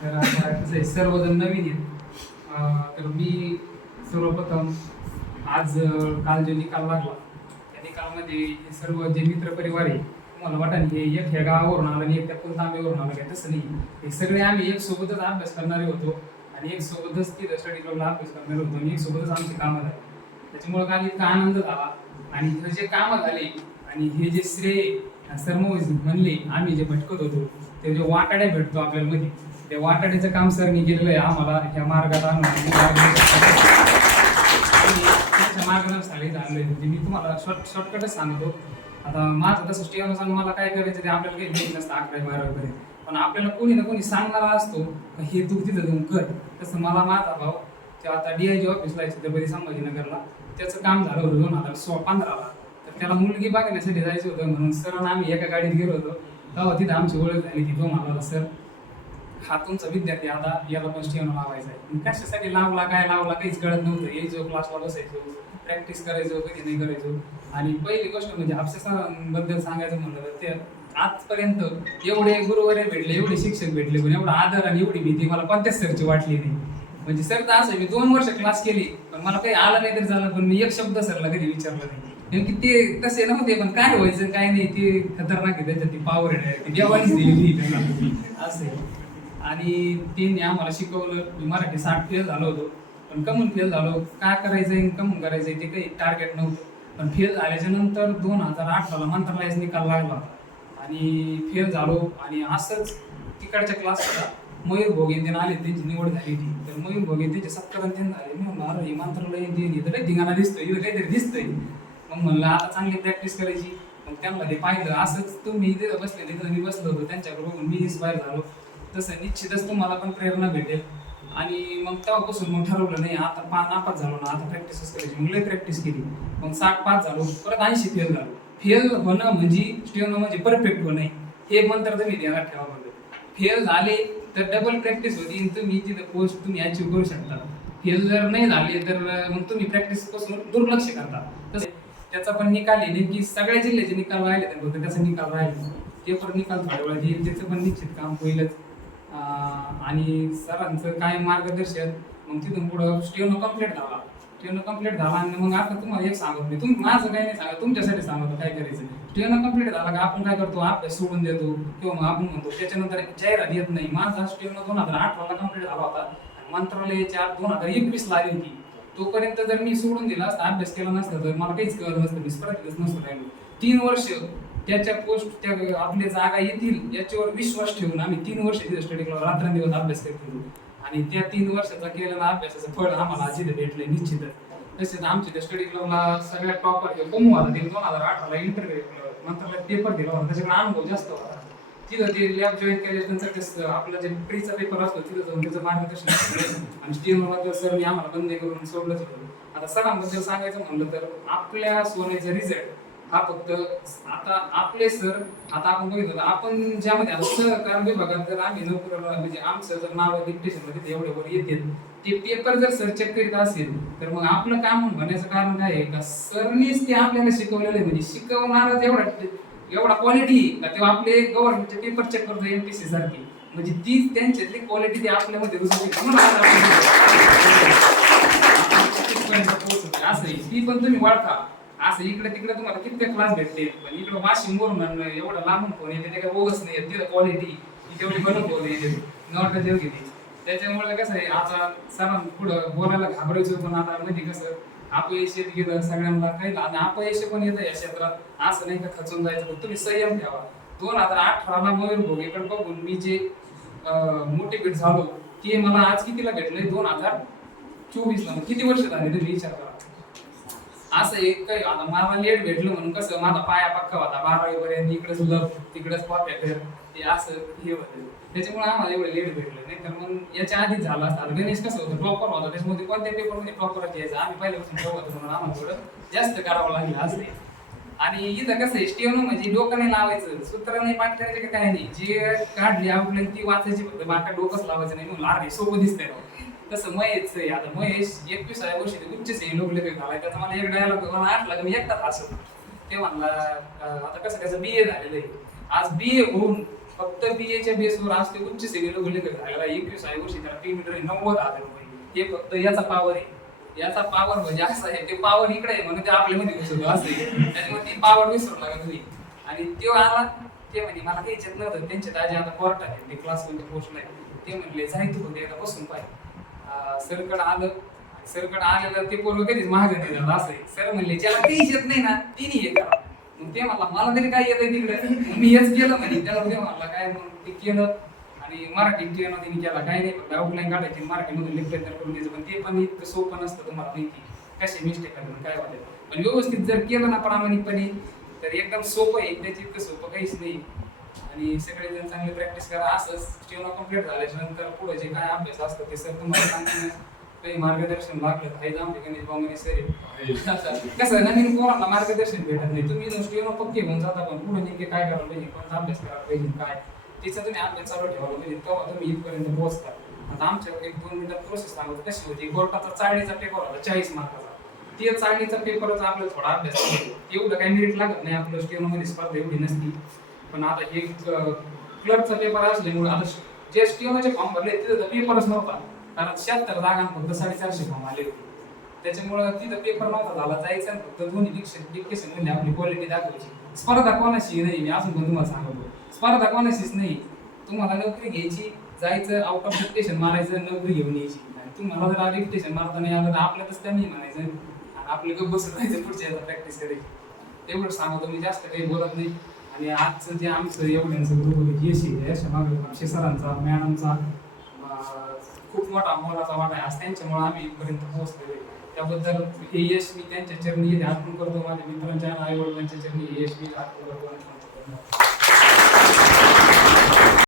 तर आता कसं आहे सर्वजण नवीन आहेत. तर मी सर्वप्रथम आज काल जो निकाल लागला त्या निकालामध्ये हे सर्व जे मित्र परिवार आहे तुम्हाला वाटत हे एक ह्या गावावरून आलं आणि एक त्या कुलतांबेवरून आलं काय? तसं नाही. हे सगळे आम्ही एक सोबतच अभ्यास करणारे होतो आणि एक सोबतच तिथं स्टडी क्लबला अभ्यास करणारे होतो आणि एक सोबतच आमची कामं झाली. त्याच्यामुळे काल इतका आनंद झाला आणि हे जे कामं झाले आणि हे जे श्रेय सरमोज म्हणले आम्ही जे भटकत होतो ते जे वाटाड्या भेटतो आपल्याला मध्ये त्या वाटाड्याचं काम सरनी केलेलं आहे आम्हाला ह्या मार्गात आणून आणि त्यांच्या मार्गदर्शनाखाली म्हणजे मी तुम्हाला शॉर्ट शॉर्टकटच सांगतो. आता माझं तसं स्टेअर सांग मला काय करायचं ते आपल्याला काही माहीत नसतं अकरा बारावीपर्यंत पण आपल्याला कोणी ना कोणी सांगणारा असतो हे तू तिथं जाऊन कर. तसं मला माझा भाव ते आता डी आय जी ऑफिसला आहे छत्रपती संभाजीनगरला. त्याचं काम झालं होतं दोन हजार सो पंधराला. त्याला मुलगी बघण्यासाठी जायचं होतं म्हणून सर आम्ही एका गाडीत गेलो होतो. तेव्हा तिथं आमची ओळख झाली ती तो मला सर हा तुमचा विद्यार्थी आता याला पण स्टेअर लावायचा आहे. कशासाठी लावला काय लावला काहीच कळत नव्हतं. यायचो क्लासला बसायचो प्रॅक्टिस करायचो कधी नाही करायचो. आणि पहिली गोष्ट म्हणजे अभ्यासाबद्दल सांगायचं म्हणलं तर ते आजपर्यंत एवढे गुरुवारे भेटले एवढे शिक्षक भेटले पण एवढा आदर आणि एवढी भीती मला कोणत्याच सरची वाटली नाही. म्हणजे सर तर असं मी दोन वर्ष क्लास केली पण मला काही आलं नाही तरी झालं पण मी एक शब्द सरला कधी विचारला नाही. नेमकी ते तसे नव्हते पण काय व्हायचं काय नाही ते खतरनाक आहे त्याच्यात ती पावर देवानीच दिलेली त्यांना. असं आहे. आणि त्यांनी आम्हाला शिकवलं मी मराठी साठ फेल झालो होतो पण कमून फेल झालो. काय करायचंय कमून करायचंय ते काही टार्गेट नव्हतं. पण फेल झाल्याच्यानंतर दोन हजार अठराला मंत्रालयाच निकाल लागला. आणि फेल झालो आणि असंच तिकडच्या क्लासला मयूर भोगेंदीन त्यांना आले त्यांची निवड झाली ती. तर मयूर भोगे सत्कार झाले. मी म्हणलं अरे हे मंत्रालय ते दिसतोय काहीतरी दिसतंय. मग म्हणलं आता चांगली प्रॅक्टिस करायची. मग त्यांना ते पाहिलं असंच तुम्ही बसले तिथं मी बसलो होतो त्यांच्याबरोबर मी इन्स्पायर झालो. तसं निश्चितच तुम्हाला पण प्रेरणा भेटेल. आणि मग तेव्हापासून मग ठरवलं नाही आता पा नापास झालो ना आता प्रॅक्टिसच करायची. मग लय प्रॅक्टिस केली. मग साठ पाच झालो परत ऐंशी फेल झालो. फेल होणं म्हणजे स्टेवणं म्हणजे परफेक्ट होणं हे मंत्र तुम्ही ध्यानात ठेवा म्हणजे फेल झाले तर डबल प्रॅक्टिस होती तुम्ही तिथं पोस्ट तुम्ही अचीव करू शकता. फेल जर नाही झाले तर मग तुम्ही प्रॅक्टिसपासून दुर्लक्ष करता. तसं त्याचा पण निकाल आहे. नेमकी सगळ्या जिल्ह्याचे निकाल राहिले त्यांना त्याचा निकाल राहिले. ते पण निकाल थोड्या वेळात येईल. त्याचं पण निश्चित काम होईलच. आणि सरांचं काय मार्गदर्शन मग तिथून पुढं स्टेनो कंप्लीट झाला. स्टेनो कंप्लीट झाला आणि मग आता तुम्हाला एक सांगत नाही. तुम्ही माझं काही नाही सांगा तुमच्यासाठी सांगतो काय करायचं स्टेनो कंप्लीट झाला का आपण काय करतो? अभ्यास सोडून देतो. किंवा मग आपण म्हणतो त्याच्यानंतर जाहिरात येत नाही. माझा स्टेनो दोन हजार अठराला कंप्लीट झाला होता. मंत्रालयाच्या दोन हजार एकवीस ला आली होती. तोपर्यंत जर मी सोडून दिला असता अभ्यास केला नसता तर मला काहीच कळलं नसतं मी स्पर्धेतच नसतो राहिलो. तीन वर्ष त्याच्या पोस्ट त्या आपल्या जागा येतील याच्यावर विश्वास ठेवून आम्ही तीन वर्ष तिथे स्टडी केला रात्रंदिवस अभ्यास करत होतो. आणि त्या तीन वर्षाचा केलेला अभ्यासाचं फळ आम्हाला आज इथे भेटलंय निश्चितच. तसेच आमच्या त्या स्टडी क्लबला सगळ्यात टॉपर कमू आला दोन हजार अठराला इंटरव्ह्यू नंतर पेपर दिला होता त्याच्याकडे अनुभव जास्त होता. तिथं ते लॅब जॉईन केल्यानंतर ते आपला जे प्रीचा पेपर असतो तिथं जाऊन त्याचं मार्गदर्शन आणि स्टीमबद्दल सर आम्हाला बंद करून सोडलंच होतं आता सरांबद्दल सांगायचं म्हणलं तर आपल्या सोन्याचा रिझल्ट हा फक्त आता आपले सर आता आपण बघितलं आपण ज्यामध्ये आता सहकार विभागात जर आम्ही नोकरीला म्हणजे आमचं जर नाव डिप्टेशनमध्ये एवढे वर येतील ते पेपर जर सर चेक करीत असेल तर मग आपलं काम म्हणण्याचं कारण काय आहे का? सरनीच ते आपल्याला शिकवलेलं आहे. म्हणजे शिकवणारा एवढा एवढा क्वालिटी का तेव्हा आपले गव्हर्नमेंटचे पेपर चेक करतो एमपीसी सारखी. म्हणजे ती त्यांच्यातली क्वालिटी ती आपल्यामध्ये रुजवली म्हणून असं ती पण तुम्ही वाढता. असं इकडे तिकडे तुम्हाला किती क्लास भेटते पण इकडे वाशिंग वरून एवढं लांबून फोन येते? ते काय बोगस नाही तिथं क्वालिटी तेवढी बनत येते नॉट देव घेते त्याच्यामुळे कसं आहे आता सरां पुढं बोलायला घाबरायचं पण आता मध्ये कसं अपयश येत गेलं सगळ्यांना काही आणि अपयश पण येतं या क्षेत्रात. असं नाही का खचून जायचं पण तुम्ही संयम ठेवा. दोन हजार अठराला मयूर भोगेकडे बघून मी जे मोटिवेट झालो ते मला आज कितीला भेटलंय दोन हजार चोवीस ला किती वर्ष झाले तुम्ही विचार करा. असं एक काही आता मला लेट भेटलं म्हणून कसं माझा पाया पक्का होता. बारावी पर्यंत इकडेच लग तिकडेच कॉप्या ते असं हे होतं. त्याच्यामुळे आम्हाला एवढं लेट भेटलं नाही. तर मग याच्या आधीच झालं असतं. गणेश कसं होतं प्रॉपर होता. त्याच्यामध्ये कोणत्या पेपरमध्ये प्रॉपरच यायचं आम्ही पहिल्यापासून ठेवत होतो म्हणून आम्हाला थोडं जास्त करावं लागलं असं. आणि इथं कसं आहे एसटीएम म्हणजे डोकं नाही लावायचं. सूत्र नाही पाठ करायचे का काय नाही. जे काढली आपल्याला ती वाचायची फक्त. बाका डोकंच लावायचं नाही म्हणून अरे सोबत दिसतंय राव. तसं महेश आहे. आता महेश एकवीसाव्या वर्षी ते उच्च से लोक लेखक झालाय. त्याचा मला एक डायलॉग मला आठ लागला मी एकटाच असं ते म्हणला आता कसं त्याचं बी ए झालेलं आहे. आज बी ए होऊन फक्त बी एच्या बेसवर आज ते उच्च सेवेला उल्लेख झालेला आहे. वर्षी त्याला तीन मीटर नव्वद हजार रुपये हे फक्त याचा पावर आहे. याचा पावर म्हणजे असं आहे. ते पावर इकडे आहे म्हणून ते आपल्यामध्ये घुसवलं असं आहे. त्याच्यामुळे ती पावर विसरू लागत होती आणि तो आला ते म्हणे मला काही येत नव्हतं. त्यांचे दाजी आता कोर्ट आहे ते क्लासमध्ये पोहोचलाय ते म्हणले जाय तू एकदा बसून पाय. सरकड आलं. सरकड आलेलं ते पोरग कधीच महाग नाही झालं असं आहे. सर म्हणले ज्याला काहीच येत नाही ना तिने हे करा. मग ते म्हणला मला तरी काय येत तिकडे? मी हेच केलं म्हणे त्याला ते म्हणला काय म्हणून ते केलं. आणि मराठी केलं त्यांनी केला काय नाही फक्त आउटलाईन काढायची मराठीमधून लिटरेचर करून द्यायचं. पण ते पण इतकं सोपं नसतं तुम्हाला माहिती. कसे मिस्टेक करून काय वाटेल पण व्यवस्थित जर केलं ना प्रामाणिकपणे तर एकदम सोपं आहे. त्याची इतकं सोपं काहीच नाही. आणि सगळेजण चांगली प्रॅक्टिस करा. असंच स्टेनो कंप्लीट झाल्याच्यानंतर पुढे जे काय अभ्यास असतो ते सर तुम्हाला सांगतील. काही मार्गदर्शन लागलं काही आमचे गणेश बामणे सर कसं नवीन पोरांना मार्गदर्शन भेटत नाही. तुम्ही स्टेनो पक्के होऊन जाता पण पुढे नेमके काय करायला पाहिजे कोणता अभ्यास करायला पाहिजे काय? तिचा तुम्ही अभ्यास चालू ठेवायला पाहिजे तेव्हा तुम्ही इथपर्यंत पोहोचता. आता आमच्या एक दोन मिनिटात प्रोसेस सांगतो कशी होती? कोर्टाचा चाळीचा पेपर होता चाळीस मार्काचा. ते चाळीचा पेपरचा आपल्याला थोडा अभ्यास. एवढं काही मेरिट लागत नाही आपलं स्टेनोमध्ये स्पर्धा एवढी नसती. पण आता हे क्लबचा पेपर असल्यामुळे आता जे स्टेनोचे फॉर्म भरले तिथं पेपरच नव्हता. कारण शहात्तर जागा फक्त साडेचारशे फॉर्म आले होते. त्याच्यामुळं तिथं पेपर नव्हता झाला जायचं फक्त दोन्ही डिक्शन डिक्टेशन म्हणजे आपली क्वालिटी दाखवायची. स्पर्धा कोणाशी नाही मी अजून पण तुम्हाला सांगतो. स्पर्धा कोणाशीच नाही तुम्हाला नोकरी घ्यायची जायचं आउट ऑफ डिक्टेशन मारायचं नोकरी घेऊन यायची. तुम्हाला जर डिक्टेशन मारता नाही आलं तर आपल्यातच त्यांनी म्हणायचं. आणि आपलं गप्प बसत राहायचं पुढच्या याचा प्रॅक्टिस करायची. तेवढं सांगतो मी जास्त काही बोलत नाही. आणि आजचं जे आमचं एवढ्यांचं ग्रुप यश आहे यश मागे आमचे सरांचा मॅडमचा खूप मोठा मोलाचा वाटा आहे. आज त्यांच्यामुळे आम्ही इथपर्यंत पोहोचलेलो त्याबद्दल हे यश मी त्यांच्या चरणी येथे अर्पण करतो माझ्या मित्रांच्या आई वडिलांच्या चरणी यश मी अर्पण करतो.